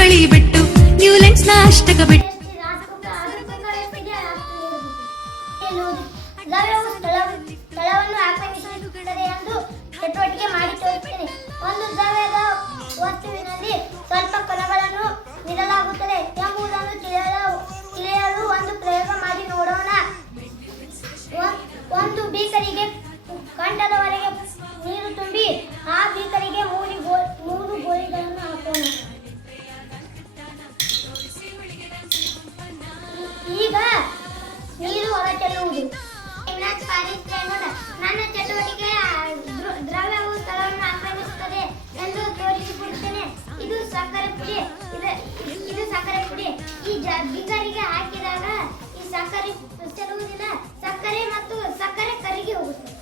ಬಳಿ ಬಿಟ್ಟು ನ್ಯೂಲೆಂಡ್ಸ್ ನ ಅಷ್ಟಕ ಬಿಟ್ಟು ಸ್ಥಳವನ್ನು ಆಕ್ರಮಿಸುತ್ತದೆ ಎಂದು ಚಟುವಟಿಕೆ ಮಾಡಿ ತೋರಿಸುತ್ತೇನೆ. ಒಂದು ದ್ರವ್ಯದ ವಸ್ತುವಿನಲ್ಲಿ ಸ್ವಲ್ಪ ಕಣಗಳನ್ನು ನೀಡಲಾಗುತ್ತದೆ ಎಂಬುದನ್ನು ತಿಳಿಯಲು ಒಂದು ಪ್ರಯೋಗ ಮಾಡಿ ನೋಡೋಣ. ಒಂದು ಬೀಕರಿಗೆ ಕಂಠದವರೆಗೆ ನೀರು ತುಂಬಿ ಆ ಬೀಕರಿಗೆ ಮೂರು ಗೋಲಿಗಳನ್ನು ಹಾಕೋಣ. ಈಗ ನೀರು ಹೊರಚೆಲ್ಲುವುದು. ನನ್ನ ಚಟುವಟಿಕೆ ದ್ರವ್ಯವು ಸ್ಥಳವನ್ನು ಆಕ್ರಮಿಸುತ್ತದೆ ಎಂದು ತೋರಿಸಿಕೊಡುತ್ತೇನೆ. ಇದು ಸಕ್ಕರೆ ಪುಡಿ. ಈ ಬೀಕರಿಗೆ ಹಾಕಿದಾಗ ಈ ಸಕ್ಕರೆ ಚೆಲ್ಲುವುದಿಲ್ಲ. ಸಕ್ಕರೆ ಮತ್ತು ಸಕ್ಕರೆ ಕರಗಿ ಹೋಗುತ್ತದೆ.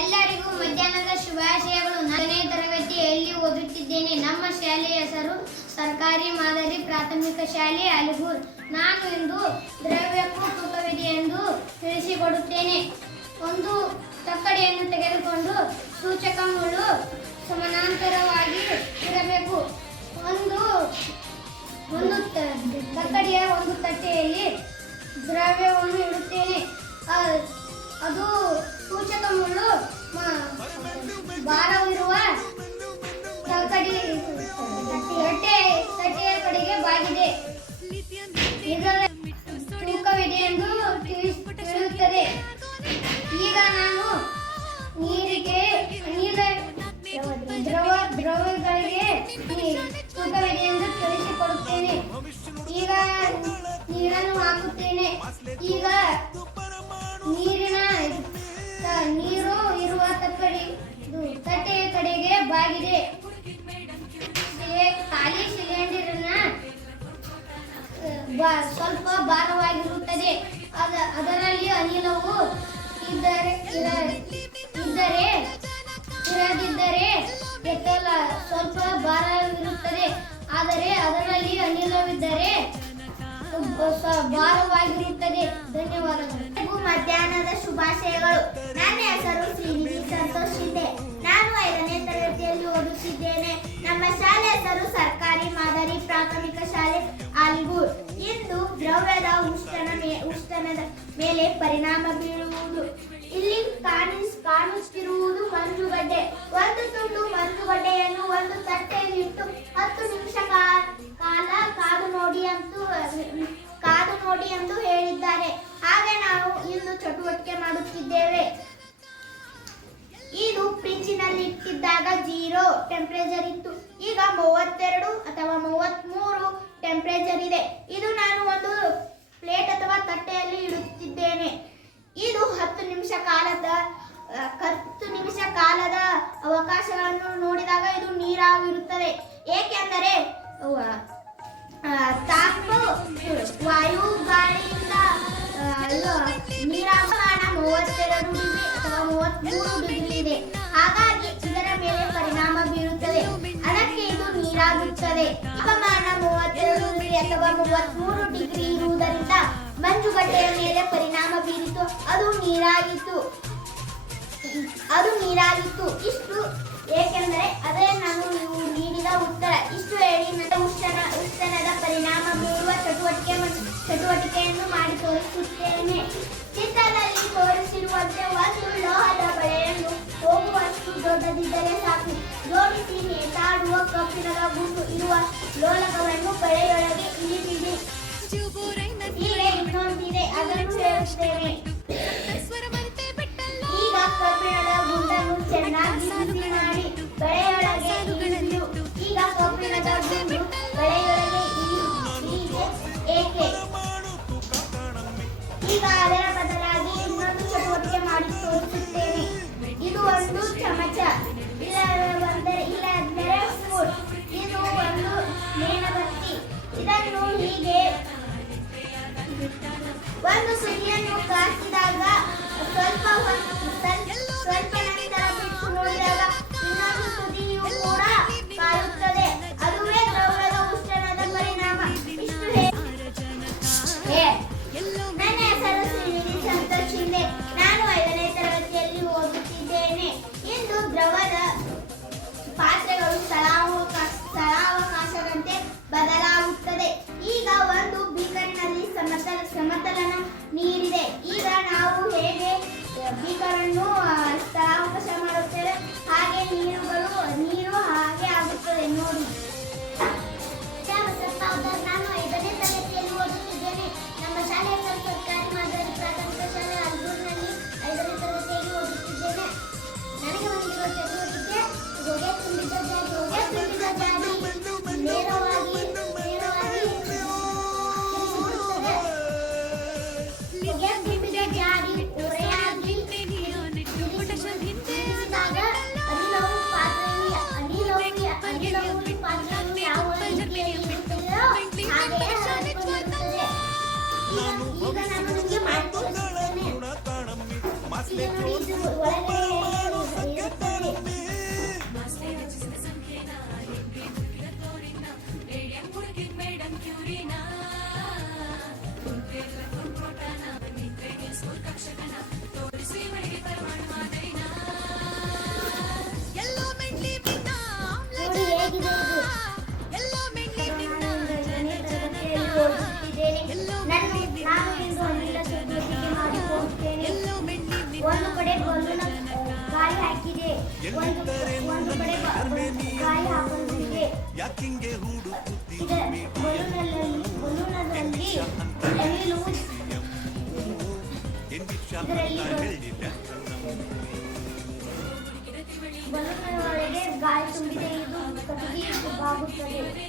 ಎಲ್ಲರಿಗೂ ಮಧ್ಯಾಹ್ನದ ಶುಭಾಶಯಗಳು. 4ನೇ ತರಗತಿಯಲ್ಲಿ ಓದುತ್ತಿದ್ದೇನೆ. ನಮ್ಮ ಶಾಲೆಯ ಹೆಸರು ಸರ್ಕಾರಿ ಮಾದರಿ ಪ್ರಾಥಮಿಕ ಶಾಲೆ ಅಲಿಗೂರ್. ನಾನು ಇಂದು ದ್ರವ್ಯಕ್ಕೂ ತೂಕವಿದೆ ಎಂದು ತಿಳಿಸಿಕೊಡುತ್ತೇನೆ. ಒಂದು ತಕ್ಕಡಿಯನ್ನು ತೆಗೆದುಕೊಂಡು ಸೂಚಕ ಮುಳ್ಳು ಸಮಾನಾಂತರವಾಗಿ ಇರಬೇಕು. ಒಂದು ತಕ್ಕಡಿಯ ಒಂದು ತಟ್ಟೆಯಲ್ಲಿ ದ್ರವ್ಯವನ್ನು ಇಡುತ್ತೇನೆ. ಅದು ಸೂಚಕ ಮುಳ್ಳು ಭಾರವಿರುವ ತಟ್ಟೆಯ ಕಡೆಗೆ ಬಾಗಿದೆ. ಇದರ ತೂಕವಿದೆ ಎಂದು ತಿಳಿಯುತ್ತದೆ. ಈಗ ನಾನು ದ್ರವಗಳಿಗೆ ತೂಕವಿದೆ ಎಂದು ತಿಳಿಸಿಕೊಡುತ್ತೇನೆ. ಈಗ ನೀರನ್ನು ಹಾಕುತ್ತೇನೆ. ಈಗ ನೀರು ಇರುವ ತಟ್ಟೆಯ ಕಡೆಗೆ ಬಾಗಿದೆ. ಖಾಲಿ ಸಿಲಿಂಡರ್ನ ಸ್ವಲ್ಪ ಭಾರವಾಗಿರುತ್ತದೆ. ಅದರಲ್ಲಿ ಅನಿಲವು ಇರದಿದ್ದರೆ ಸ್ವಲ್ಪ ಭಾರವಿರುತ್ತದೆ. ಆದರೆ ಅದರಲ್ಲಿ ಅನಿಲವಿದ್ದರೆ ಭಾರವಾಗಿರುತ್ತದೆ. ಧನ್ಯವಾದಗಳು. ಮಧ್ಯಾಹ್ನದ ಶುಭಾಶಯಗಳು. ನನ್ನ ಹೆಸರು ಶ್ರೀನಿಧಿ ಸಂತೋಷ್ ಶಿಂದೆ. ನಾನು 5ನೇ ತರಗತಿಯಲ್ಲಿ ಓದುತ್ತಿದ್ದೇನೆ. ನಮ್ಮ ಶಾಲೆ ಹೆಸರು ಸರ್ಕಾರಿ ಮಾದರಿ ಪ್ರಾಥಮಿಕ ಶಾಲೆ ಅಲಿಗೂರ್. ಇಂದು ದ್ರವ್ಯದ ಉಷ್ಣದ ಮೇಲೆ ಪರಿಣಾಮ ಬೀರುವುದು. ಇಲ್ಲಿ ಕಾಣಿಸುತ್ತಿರುವುದು ಮಂಜುಗಡ್ಡೆ. ಒಂದು ತುಂಡು ಮಂಜುಗಡ್ಡೆಯನ್ನು ಒಂದು ತಟ್ಟೆಯಲ್ಲಿಟ್ಟು 10 ನಿಮಿಷ ಕಾಲ ಕಾದು ನೋಡಿ ಎಂದು ಹೇಳಿದ್ದಾರೆ. ಹಾಗೆ ನಾವು ಇಂದು ಚಟುವಟಿಕೆ ಮಾಡುತ್ತಿದ್ದೇವೆ. ಇದು ಫ್ರಿಡ್ಜಿನಲ್ಲಿ ಇಟ್ಟಿದ್ದಾಗ 0 ಟೆಂಪರೇಚರ್ ಇತ್ತು. ಈಗ 32 ಅಥವಾ 33 ಟೆಂಪರೇಚರ್ ಇದೆ. ಇದು ನಾನು ಒಂದು ಪ್ಲೇಟ್ ಅಥವಾ ತಟ್ಟೆಯಲ್ಲಿ ಇಡುತ್ತಿದ್ದೇನೆ. ಇದು 10 ನಿಮಿಷ ಕಾಲದ ಅವಕಾಶಗಳನ್ನು ನೋಡಿದಾಗ ಇದು ನೀರಾಗಿರುತ್ತದೆ. ಏಕೆಂದರೆ ತಾಪ ವಾಯು ಗಾಳಿಯಿಂದ ನೀರಾವರಣ 32 ಡಿಗ್ರಿ ಅಥವಾ 33 ಡಿಗ್ರಿ ಇದೆ. ಹಾಗಾಗಿ ಇದರ ಮೇಲೆ ಪರಿಣಾಮ ಬೀರುತ್ತದೆ. ಅದಕ್ಕೆ ಇದು ನೀರಾಗುತ್ತದೆ. ತಾಪಮಾನ 32 ಡಿಗ್ರಿ ಅಥವಾ 33 ಡಿಗ್ರಿ ಇರುವುದರಿಂದ ಮಂಜುಗಡ್ಡೆಯ ಮೇಲೆ ಪರಿಣಾಮ ಬೀರಿತು. ಅದು ನೀರಾಗಿತ್ತು. ಇಷ್ಟು ಏಕೆಂದರೆ ಅದೇ ನಾನು ನೀಡಿದ ಉತ್ತರ. ಇಷ್ಟು ಹೇಳಿ ನನ್ನ ಉಷ್ಣದ ಪರಿಣಾಮ ಬೀರುವ ಚಟುವಟಿಕೆಯನ್ನು ಮಾಡಿ ತೋರಿಸುತ್ತೇನೆ. ಚಿತ್ರದಲ್ಲಿ ತೋರಿಸಿರುವಂತೆ ಒಂದು ಲೋಹದ ಬಳೆಯನ್ನು ಹೋಗುವಷ್ಟು ದೊಡ್ಡದಿದ್ದರೆ ಸಾಕು. ಜೋಡಿಸಿ ನೇತಾಡುವ ಕಬ್ಬಿಣದ ಗುಂಡು ಇರುವ ಲೋಲಕವನ್ನು ಬಳೆಯೊಳಗೆ ಇಳಿಸಿದೆ. ಈಗ ಇನ್ನೊಂದಿದೆ, ಅದನ್ನು ಹೇಳುತ್ತೇನೆ. ಈಗ ಕಬ್ಬಿಣದ ಗುಂಡನ್ನು ಚೆನ್ನಾಗಿ ಬಿಸಿ ಮಾಡಿ ಬಳೆಯೊಳಗೆ ಇಳಿಸಿರು. ಈಗ ಈಗ ನೋಡಿ ಇದು ಒಳಗಡೆ ಇರುತ್ತದೆ. ನೋಡಿ ಹೇಗಿದೆ ಇದು. ನಾನು ತರಗತಿಯಲ್ಲಿ ಓದುತ್ತಿದ್ದೇನೆ. ನಾನು ಇಂದು ಅನಿಲ ಚಟುವಟಿಕೆ ಮಾಡಿಕೊಳ್ಳುತ್ತೇನೆ. ಒಂದು ಕಡೆ ಬಲೂನ್ ಗಾಳಿ ಹಾಕಿದೆ, ಒಂದು ಕಡೆ ಗಾಳಿ ಹಾಕುತ್ತಿದೆ. ಬಲೂನದಲ್ಲಿ ಅನಿಲು ಬಲೂನ್ ಒಳಗೆ ಗಾಳಿ ತುಂಬಿದೆ. ಇದು ಕಟ್ಟಿಗೆ ಬಾಗುತ್ತದೆ.